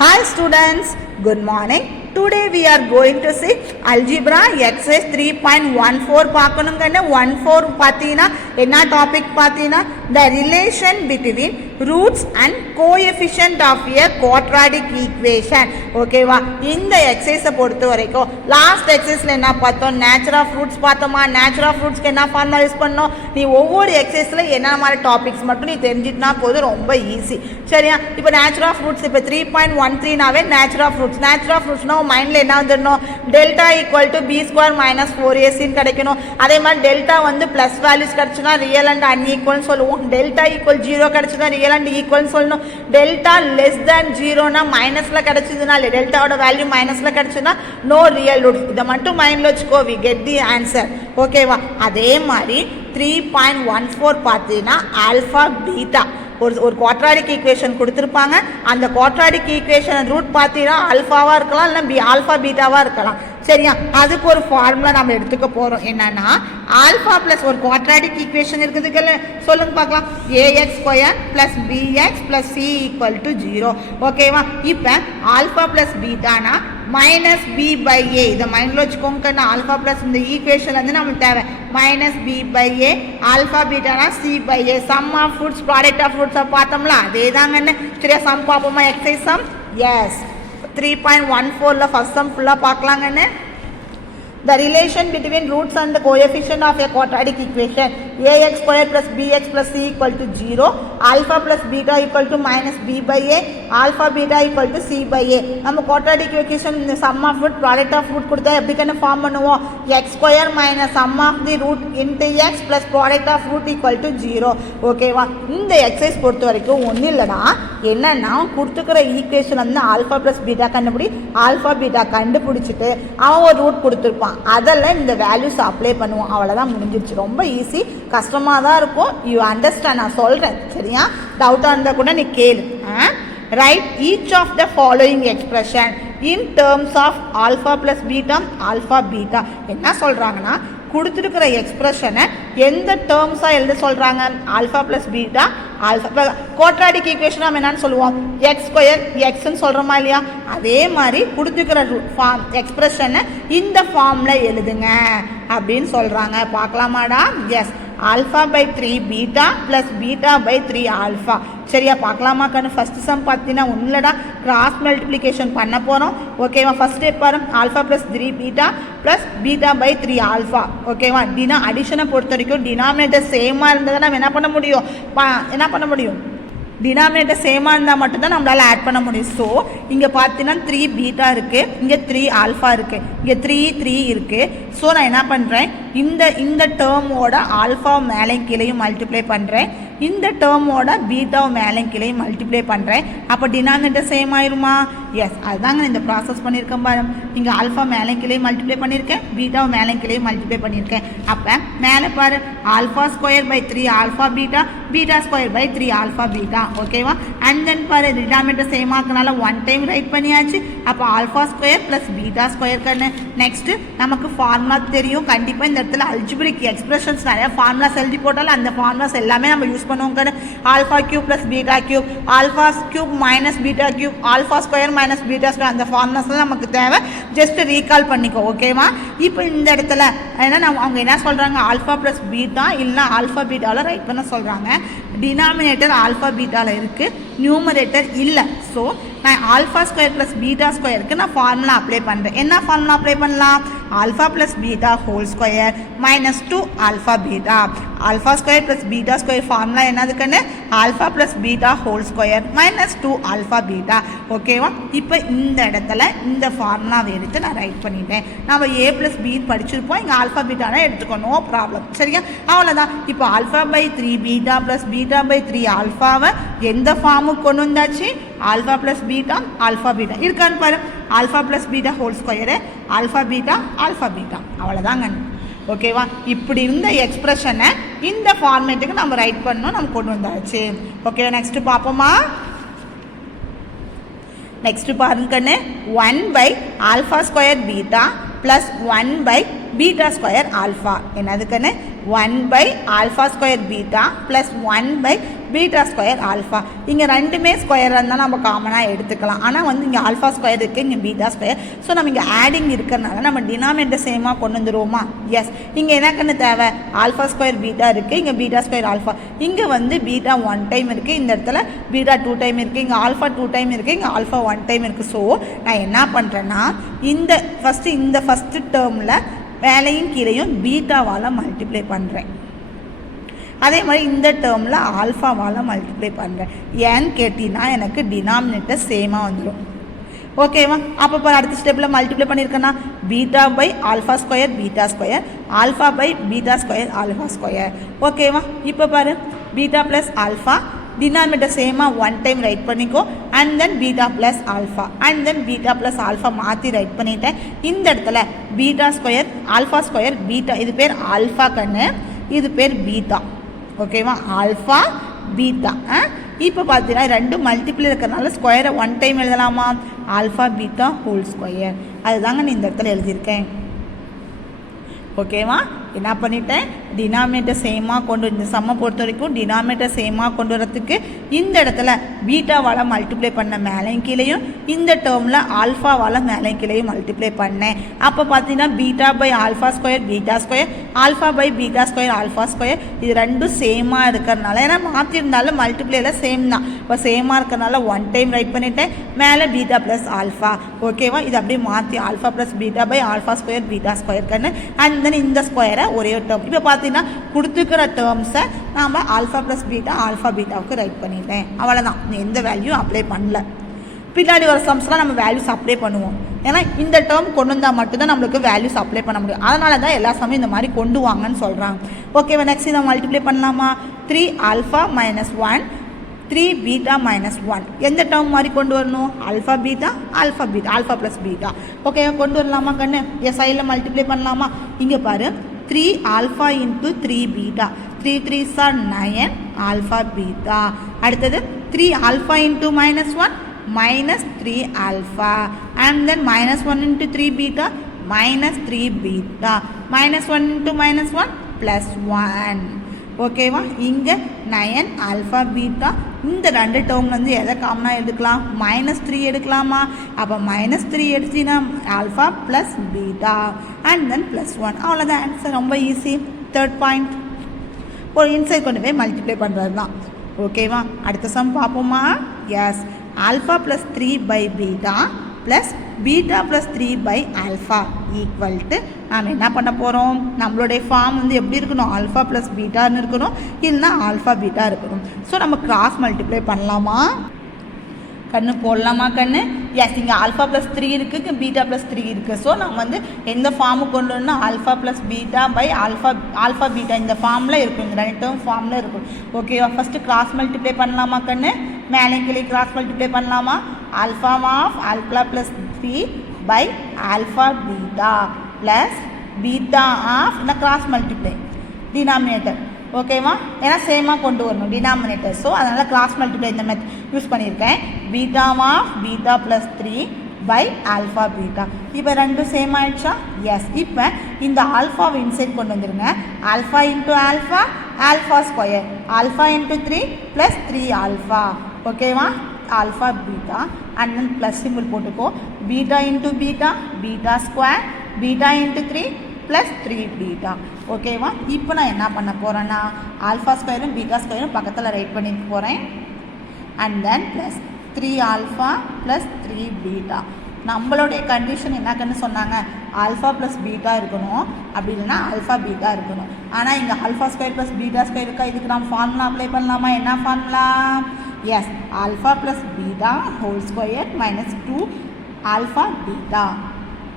Hi students, good morning. Today we are going to see algebra exercise 3.14 பார்க்கணும்ங்கன்னு 14 பார்த்தீங்கன்னா என்ன topic பார்த்தீங்கன்னா the relation between roots and coefficient of a quadratic equation. ஓகேவா? இந்த எக்ஸசைஸை பொறுத்த வரைக்கும் last எக்ஸசைஸில் என்ன பார்த்தோம்? நேச்சர் ஆஃப் ரூட்ஸ் பார்த்தோமா? நேச்சர் ஆஃப் ரூட்ஸ்க்கு என்ன ஃபார்முலா யூஸ் பண்ணோம்? நீ ஒவ்வொரு எக்ஸசைஸில் என்ன மாதிரி டாபிக்ஸ் மட்டும் நீ தெரிஞ்சிட்டுனா போதும், ரொம்ப ஈஸி. சரியா? இப்போ நேச்சர் ஆஃப் ரூட்ஸ் இப்போ 3.13நாவே nature of roots. Nature of ரூட்ஸ்னா மைண்டில் என்ன வந்துடணும்? Delta equal to B square minus 4ac கிடைக்கணும். அதே மாதிரி டெல்டா வந்து ப்ளஸ் வேல்யூஸ் கிடச்சுன்னா ரியல் அண்ட் அன்ஈக்குவல்னு சொல்லுவோம். டெல்டா ஈக்குவல் 0 கிடச்சுன்னா ரியல் அண்ட் ஈக்குவல்னு சொல்லணும். டெல்டா லெஸ் தேன் 0னா மைனஸில் கிடச்சிதுன்னா டெல்டாவோட வேல்யூ மைனஸில் கிடச்சுன்னா நோ ரியல் ரூட்ஸ். இதை மட்டும் மைண்டில் வச்சுக்கோ, வி கெட் தி ஆன்சர். ஓகேவா? அதே மாதிரி 3.14 பார்த்தீங்கன்னா ஆல்ஃபா பீட்டா ஒரு குவாட்ராடிக் ஈக்குவேஷன் கொடுத்துருப்பாங்க. அந்த குவாட்ராடிக் ஈக்குவேஷன் ரூட் பார்த்தீங்கன்னா ஆல்ஃபாவாக இருக்கலாம், இல்லை ஆல்ஃபா பீட்டாவாக இருக்கலாம். சரியா? அதுக்கு ஒரு ஃபார்முலா நம்ம எடுத்துக்க போகிறோம். என்னன்னா ஆல்ஃபா ப்ளஸ் ஒரு குவாட்ராடிக் ஈக்குவேஷன் இருக்குதுக்கல்ல, சொல்லுங்க பார்க்கலாம். ax square plus bx plus c equal to 0. ஓகேவா? இப்போ ஆல்ஃபா ப்ளஸ் பீட்டானா மைனஸ் பி பை ஏ. இதை மைண்டில் வச்சுக்கோங்க. ஆல்ஃபா ப்ளஸ் இந்த ஈக்குவேஷன் வந்து நம்மளுக்கு தேவை minus B by A. Alpha பீட்டானா C by A. Sum of roots product of ஃப்ரூட்ஸை பார்த்தோம்ல, அதே தாங்கன்னு. சரியா? சம் பார்ப்போமா? Exercise sum. எஸ், 3.14ல் ஃபஸ்ட் சம் ஃபுல்லாக பார்க்கலாங்கன்னு. The relation between roots and the coefficient of a quadratic equation ax square plus bx plus c equal to 0, alpha plus beta equal to minus b by a, alpha beta equal to c by a. நம்ம quadratic equation sum of root product of root கொடுத்தா எப்படி கண்ணு form பண்ணுவோம்? x square minus sum of the root into x plus product of root equal to 0. ஓகேவா? இந்த exercise பொறுத்த வரைக்கும் ஒன்றும் இல்லைனா என்னன்னா கொடுத்துக்கிற ஈக்குவேஷன் வந்து ஆல்ஃபா ப்ளஸ் பீட்டா கண்டுபிடி. ஆல்ஃபா பீட்டா கண்டுபிடிச்சிட்டு அவன் ஒரு ரூட் கொடுத்துருப்பான், அதெல்லாம் இந்த வேல்யூஸ் அப்ளை பண்ணுவோம். அவ்வளோதான், முடிஞ்சிருச்சு. ரொம்ப ஈஸி, கஷ்டமாக தான் இருக்கும். யூ அண்டர்ஸ்டாண்ட், நான் சொல்கிறேன். சரியா? டவுட்டாக இருந்தால் கூட நீ கேளு. Write each of the following expression in terms of alpha plus beta. Alpha beta என்ன சொல்கிறாங்கன்னா கொடுத்துருக்கிற எக்ஸ்பிரஷனை எந்த டேர்ம்ஸாக எழுத சொல்கிறாங்க? Alpha plus beta. Alpha quadratic equation நம்ம என்னன்னு சொல்லுவோம்? எக்ஸ் ஸ்கொயர் எக்ஸ்ன்னு சொல்கிறோமா இல்லையா? அதே மாதிரி கொடுத்துருக்கிற ஃபார்ம் எக்ஸ்பிரஷனை இந்த ஃபார்மில் எழுதுங்க அப்படின்னு சொல்கிறாங்க. பார்க்கலாமாடா? Yes, alpha by 3 beta plus beta by 3 alpha. சரியா? பார்க்கலாமா கண்ணு? ஃபஸ்ட்டு சம் பார்த்தீங்கன்னா ஒன்றுலடா கிராஸ் மல்டிப்ளிகேஷன் பண்ண போகிறோம். ஓகேவா? ஃபஸ்ட் ஸ்டெப் பாரு, alpha plus 3 beta plus beta by 3 alpha. ஓகேவா? அடிஷனை பொறுத்த வரைக்கும் டினாமினேட்டர் சேமாக இருந்ததை நம்ம என்ன பண்ண முடியும்? டினாமினேட்டர் சேமாக இருந்தால் மட்டும்தான் நம்மளால் ஆட் பண்ண முடியும். ஸோ இங்கே பார்த்தீங்கன்னா 3 பீட்டா இருக்குது, இங்கே 3 ஆல்ஃபா இருக்குது, இங்கே 3 இருக்குது. ஸோ நான் என்ன பண்ணுறேன்? இந்த டேர்மோட ஆல்ஃபா மேலே கீழேயும் மல்டிப்ளை பண்ணுறேன், இந்த டேர்மோட பீட்டாவை மேலே கீழேயும் மல்டிப்ளை பண்ணுறேன். அப்போ டினாமினேட்டர் சேம் ஆயிருமா? எஸ், அதுதாங்க இந்த ப்ராசஸ் பண்ணியிருக்கேன் பாரு. இங்கே ஆல்ஃபா மேலே கீழேயும் மல்டிப்ளை பண்ணியிருக்கேன், பீட்டாவை மேலே கீழேயும் மல்டிப்ளை பண்ணியிருக்கேன். அப்போ மேலே பாரு, alpha square by 3 alpha beta, beta square by 3 alpha beta. ஓகேவா? அண்ட் தென் பாரு, டினாமினேட்டர் சேம் ஆக்குனால 1 டைம் ரைட் பண்ணியாச்சு. அப்போ alpha square plus beta square கண்ணு. நெக்ஸ்ட்டு நமக்கு ஃபார்முலா தெரியும். கண்டிப்பாக இந்த இடத்துல அல்ஜிப்ரிக் எக்ஸ்பிரஷன்ஸ் நிறையா ஃபார்முலாஸ் எழுதி போட்டாலும் அந்த ஃபார்முலாஸ் எல்லாமே நம்ம யூஸ் பண்ணுவோம். Alpha cube plus beta cube, alpha cube minus beta cube, alpha square minus beta square, அந்த ஃபார்முலாஸ்லாம் நமக்கு தேவை. ஜஸ்ட் ரீகால் பண்ணிக்கோ. ஓகேவா? இப்போ இந்த இடத்துல ஏன்னா அவங்க என்ன சொல்கிறாங்க? ஆல்ஃபா ப்ளஸ் பீட்டா இல்லைனா ஆல்ஃபா பீட்டாவில் ரைட் பண்ண சொல்கிறாங்க. டினாமினேட்டர் ஆல்ஃபா பீட்டாவில் இருக்குது, நியூமரேட்டர் இல்லை. ஸோ நான் ஆல்ஃபா ஸ்கொயர் ப்ளஸ் பீட்டா ஸ்கொயருக்கு நான் ஃபார்முலா அப்ளை பண்ணுறேன். என்ன ஃபார்முலா அப்ளை பண்ணலாம்? Alpha plus beta whole square minus 2 alpha beta. Alpha square plus beta square formula என்னதுக்குன்னு? Alpha plus beta whole square minus 2 alpha beta. ஓகேவா? இப்போ இந்த இடத்துல இந்த ஃபார்முலாவை எடுத்து நான் ரைட் பண்ணிட்டேன். நம்ம ஏ ப்ளஸ் பி படிச்சிருப்போம், இங்கே ஆல்ஃபா பீட்டானா எடுத்துக்கோ, நோ ப்ராப்ளம். சரியா? அவ்வளோதான். இப்போ alpha by 3 beta plus beta by 3 ஆல்ஃபாவை எந்த ஃபார்முக்கு கொண்டு வந்தாச்சு? Alpha plus beta alpha beta இருக்கான்னு பாரு. Alpha plus beta whole square alpha beta அவ்வளோதாங்க. ஓகேவா? இப்படி இருந்த எக்ஸ்பிரஷனை இந்த ஃபார்மேட்டுக்கு நம்ம ரைட் பண்ணோம், நம்ம கொண்டு வந்தாச்சு. ஓகேவா? நெக்ஸ்ட்டு பார்ப்போமா? நெக்ஸ்ட்டு பாருங்கன்னு 1 by alpha square beta plus 1 by beta square alpha. என்னதுக்குன்னு 1 by alpha square beta plus 1 by beta square alpha. இங்கே ரெண்டுமே ஸ்கொயர் இருந்தால் நம்ம காமனாக எடுத்துக்கலாம். ஆனால் வந்து இங்கே ஆல்ஃபா ஸ்கொயர் இருக்குது, இங்கே பீட்டா ஸ்கொயர். ஸோ நம்ம இங்கே ஆடிங் இருக்கிறனால நம்ம டினாமினேட்டர் சேமாக கொண்டு வந்துடுவோமா? எஸ். இங்கே என்ன கண்ணு தேவை? ஆல்ஃபா ஸ்கொயர் பீட்டா இருக்குது, இங்கே பீட்டா ஸ்கொயர் ஆல்ஃபா. இங்கே வந்து பீட்டா 1 டைம் இருக்குது, இந்த இடத்துல பீட்டா 2 டைம் இருக்குது, இங்கே ஆல்ஃபா 2 டைம் இருக்குது, இங்கே ஆல்ஃபா 1 டைம் இருக்குது. ஸோ நான் என்ன பண்ணுறேன்னா இந்த ஃபஸ்ட்டு டேர்மில் மேலையும் கீழையும் பீட்டாவால் மல்டிப்ளை பண்ணுறேன். அதே மாதிரி இந்த டேர்மில் ஆல்ஃபாவால் மல்டிப்ளை பண்ணுறேன். ஏன்னு கேட்டிங்கன்னா எனக்கு டினாமினேட்டர் சேமாக வந்துடும். ஓகேவா? அப்போ அடுத்த ஸ்டெப்பில் மல்டிப்ளை பண்ணியிருக்கேன்னா beta by alpha square beta square, alpha by beta square alpha square. ஓகேவா? இப்போ பாரு, பீட்டா ப்ளஸ் ஆல்ஃபா, டினாமினேட்டர் சேமாக 1 டைம் ரைட் பண்ணிக்கோ, and then beta plus alpha, and then beta plus alpha மாற்றி ரைட் பண்ணிட்டேன். இந்த இடத்துல beta square alpha square beta, இது பேர் ஆல்ஃபா கண்ணு, இது பேர் பீட்டா. ஓகேவா? Alpha beta. இப்போ பார்த்தீங்கன்னா ரெண்டும் மல்டிபிள் இருக்கிறதுனால ஸ்கொயரை 1 டைம் எழுதலாமா? Alpha beta whole square. அதுதாங்க நான் இந்த இடத்துல எழுதியிருக்கேன். ஓகேவா? என்ன பண்ணிட்டேன்? டினாமினேட்டர் சேமாக கொண்டு, இந்த சம்மை பொறுத்த வரைக்கும் டினாமினேட்டர் சேமாக கொண்டு வரத்துக்கு இந்த இடத்துல பீட்டாவால் மல்டிப்ளை பண்ண மேலையும் கீழையும், இந்த டேர்மில் ஆல்ஃபாவால் மேலையும் கீழையும் மல்டிப்ளை பண்ணேன். அப்போ பார்த்தீங்கன்னா beta by alpha square beta square, alpha by beta square alpha square. இது ரெண்டும் சேமாக இருக்கிறதுனால, ஏன்னா மாற்றிருந்தாலும் மல்டிப்ளைல சேம் தான். இப்போ சேமாக இருக்கிறதுனால 1 டைம் ரைட் பண்ணிட்டேன், மேலே பீட்டா ப்ளஸ் ஆல்ஃபா. ஓகேவா? இது அப்படியே மாற்றி alpha plus beta by alpha square beta square கண்ணு, அண்ட் தென் இந்த ஸ்கொயரை ஒரே ஒரு டேர்ம். இப்போ பார்த்தீங்கன்னா கொடுத்துக்கிற டேர்ம்ஸை நாம் ஆல்ஃபா ப்ளஸ் பீட்டா ஆல்ஃபா பீட்டாவுக்கு ரைட் பண்ணிட்டேன். அவ்வளோதான், எந்த வேல்யூ அப்ளை பண்ணல. பின்னாடி ஒரு சம்ஸ்லாம் நம்ம வேல்யூஸ் அப்ளை பண்ணுவோம். ஏன்னா இந்த டேர்ம் கொண்டு வந்தால் மட்டும்தான் நம்மளுக்கு வேல்யூஸ் அப்ளை பண்ண முடியும். அதனால தான் எல்லா சமயம் இந்த மாதிரி கொண்டு வாங்கன்னு சொல்கிறாங்க. ஓகேவா? நெக்ஸ்ட் இதை மல்டிப்ளை பண்ணலாமா? 3 ஆல்ஃபா மைனஸ் 1 3 பீட்டா மைனஸ் 1. எந்த டேர்ம் மாதிரி கொண்டு வரணும்? Alpha beta alpha plus beta. Okay, கொண்டு வரலாமா கண்ணு? எஸ், சைடில் மல்டிப்ளை பண்ணலாமா? இங்கே பாரு, 3 alpha into 3 beta, 3 3s are 9 alpha beta. அடுத்தது 3 alpha into minus 1 minus 3 alpha, and then minus 1 into 3 beta minus 3 beta, minus 1 into minus 1 plus 1. ஓகேவா? இங்கே 9 ஆல்ஃபா பீட்டா. இந்த ரெண்டு டேர்ம் வந்து எதை காமனாக எடுக்கலாம்? -3 எடுக்கலாமா? அப்போ -3 எடுத்தீங்கன்னா alpha plus beta and then +1. அவ்வளோதான் ஆன்சர். ரொம்ப ஈஸி. தேர்ட் பாயிண்ட், ஒரு இன்சைட் கொண்டு போய் மல்டிப்ளை பண்ணுறது தான். ஓகேவா? அடுத்த சம் பார்ப்போமா? Yes, alpha plus 3 by beta plus beta plus 3 by alpha equal to, நாம் என்ன பண்ண போகிறோம்? நம்மளுடைய ஃபார்ம் வந்து எப்படி இருக்கணும்? ஆல்ஃபா ப்ளஸ் பீட்டான்னு இருக்கணும், இல்லைன்னா ஆல்ஃபா பீட்டா இருக்கணும். ஸோ நம்ம கிராஸ் மல்டிப்ளை பண்ணலாமா கண்ணு? போடலாமா கண்ணு? எஸ், இங்கே ஆல்ஃபா ப்ளஸ் 3 இருக்குது, பீட்டா ப்ளஸ் 3 இருக்குது. ஸோ நம்ம வந்து எந்த ஃபார்முக்கு கொண்டு வரணும்? Alpha plus beta by alpha beta இந்த ஃபார்மில் இருக்கும், இந்த ரெண்டு டேர்ம் ஃபார்மில் இருக்கும். ஓகேவா? ஃபஸ்ட்டு கிராஸ் மல்டிப்ளை பண்ணலாமா கண்ணு? மேலே கீழே கிராஸ் மல்டிப்ளை பண்ணலாமா? Alpha of alpha plus 3 by alpha beta plus beta of, இந்த கிராஸ் மல்டிப்ளை டினாமினேட்டர். ஓகேவா? ஏன்னா சேமாக கொண்டு வரணும் டினாமினேட்டர். ஸோ அதனால் கிராஸ் மல்டிப்ளை இந்த மெத்தட் யூஸ் பண்ணியிருக்கேன். Beta of beta plus 3 by alpha beta. இப்போ ரெண்டும் சேம் ஆகிடுச்சா? எஸ். இப்போ இந்த ஆல்ஃபாவை இன்சைட் கொண்டு வந்துடுங்க. Alpha into alpha alpha square, alpha into 3 plus 3 alpha. ஓகேவா? Alpha beta and then plus simple போட்டுக்கோ. Beta into beta beta square, beta into 3 plus 3 beta. ஓகேவா? இப்போ நான் என்ன பண்ண போகிறேன்னா ஆல்ஃபா ஸ்கொயரும் பீட்டா ஸ்கொயரும் பக்கத்தில் ரைட் பண்ணிட்டு போகிறேன். And then plus 3 alpha plus 3 beta. நம்மளுடைய கண்டிஷன் என்னன்னு சொன்னாங்க? ஆல்ஃபா ப்ளஸ் பீட்டா இருக்கணும், அப்படி இல்லைன்னா ஆல்ஃபா பீட்டா இருக்கணும். ஆனால் இங்கே alpha square plus beta square இருக்கா? இதுக்கு நம்ம ஃபார்முலா அப்ளை பண்ணலாமா? என்ன formula? Yes, alpha plus beta whole square minus 2 alpha beta.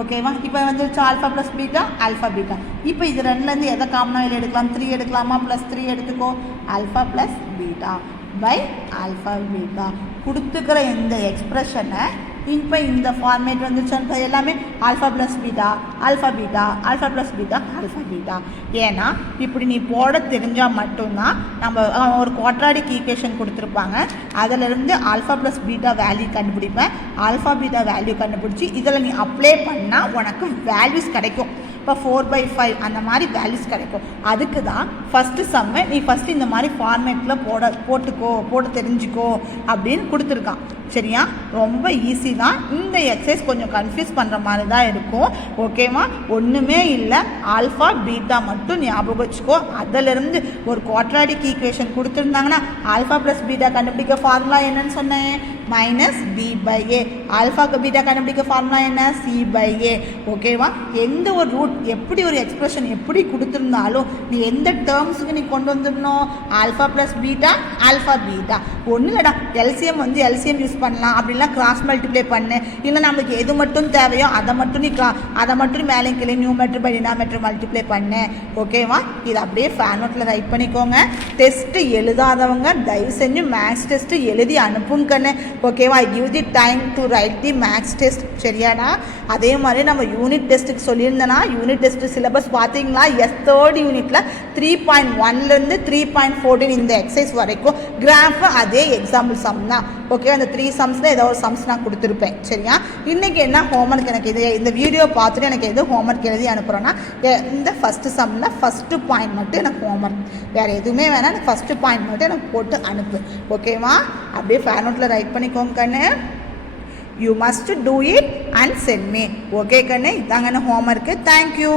ஓகேவா? இப்போ வந்துருச்சு alpha plus beta alpha beta. இப்போ இது ரெண்டுலேருந்து எதை காமனாக எடுக்கலாம்? 3 எடுக்கலாமா? ப்ளஸ் 3 எடுத்துக்கோ. Alpha plus beta by alpha beta. கொடுத்துக்கிற இந்த எக்ஸ்ப்ரெஷனை இப்போ இந்த ஃபார்மேட் வந்துருச்சு. எல்லாமே alpha plus beta alpha beta alpha plus beta alpha beta. ஏன்னா இப்படி நீ போட தெரிஞ்சால் மட்டும்தான் நம்ம ஒரு குவாட்ராடிக் ஈக்குவேஷன் கொடுத்துருப்பாங்க, அதிலிருந்து ஆல்ஃபா ப்ளஸ் பீட்டா வேல்யூ கண்டுபிடிப்பேன். ஆல்ஃபா பீட்டா வேல்யூ கண்டுபிடிச்சி இதில் நீ அப்ளை பண்ணால் உனக்கு வேல்யூஸ் கிடைக்கும். இப்போ 4/5 அந்த மாதிரி வேல்யூஸ் கிடைக்கும். அதுக்கு தான் ஃபஸ்ட்டு சம்மை நீ ஃபஸ்ட்டு இந்த மாதிரி ஃபார்மேட்டில் போட்டு தெரிஞ்சுக்கோ அப்படின்னு கொடுத்துருக்கான். சரியா? ரொம்ப ஈஸி தான். இந்த எக்ஸசைஸ் கொஞ்சம் கன்ஃபியூஸ் பண்ணுற மாதிரி தான் இருக்கும். ஓகேவா? ஒன்றுமே இல்லை, ஆல்ஃபா பீட்டா மட்டும் ஞாபகம் வச்சுக்கோ. அதிலிருந்து ஒரு குவாட்ராடிக் ஈக்குவேஷன் கொடுத்துருந்தாங்கன்னா ஆல்ஃபா ப்ளஸ் பீட்டா கண்டுபிடிக்க ஃபார்முலா என்னன்னு சொன்னேன்? -b/a. ஆல்ஃபாக்கு பீட்டா கண்டுபிடிக்க ஃபார்முலா என்ன? c/a. ஓகேவா? எந்த ஒரு ரூட் எப்படி ஒரு எக்ஸ்பிரஷன் எப்படி கொடுத்துருந்தாலும் நீ எந்த டேர்ம்ஸுக்கு நீ கொண்டு வந்துடணும்? Alpha plus beta, alpha beta. ஒன்றும் இல்லைடா, எல்சிஎம் எல்சிஎம் யூஸ் பண்ணலாம், அப்படிலாம் கிராஸ் மல்டிப்ளை பண்ணு. இல்லை நம்மளுக்கு எது மட்டும் தேவையோ அதை மட்டும் மேலே கீழே நியூமேட்டர் பை டினாமேட்டர் மல்டிப்ளை பண்ணு. ஓகேவா? இது அப்படியே ஃபேன் நோட்டில் ரைட் பண்ணிக்கோங்க. டெஸ்ட்டு எழுதாதவங்க தயவு செஞ்சு மேக்ஸ் டெஸ்ட்டு எழுதி அனுப்புங்கன்னு. ஓகேவா? Give the time to write the maths test. சரியாடா? அதே மாதிரி நம்ம யூனிட் டெஸ்ட்டுக்கு சொல்லியிருந்தேன்னா யூனிட் டெஸ்ட்டு சிலபஸ் பார்த்தீங்களா? தேர்ட் யூனிட்டில் 3.1லேருந்து 3.14 இந்த எக்ஸசைஸ் வரைக்கும் கிராஃபு அதே எக்ஸாம்பிள் சம் தான். ஓகே, அந்த 3 சம்ஸில் ஏதோ ஒரு சம்ஸ் நான் கொடுத்துருப்பேன். சரியா? இன்றைக்கி என்ன ஹோம்ஒர்க் எனக்கு இந்த வீடியோ பார்த்துட்டு எனக்கு எது ஹோம்ஒர்க் எழுதி அனுப்புகிறோன்னா இந்த ஃபஸ்ட்டு சம்மில் ஃபஸ்ட்டு பாயிண்ட் மட்டும் எனக்கு ஹோம்ஒர்க், வேறு எதுவுமே வேணாம், எனக்கு ஃபஸ்ட்டு பாயிண்ட் மட்டும் எனக்கு போட்டு அனுப்பு. ஓகேவா? அப்படியே ஃபேன் நோட்டில் ரைட் பண்ணிக்கோங்க கண்ணு. You must do it and send me. Okay கண்ணு, இதாங்கன்னு ஹோம்ஒர்க்கு. தேங்க்யூ.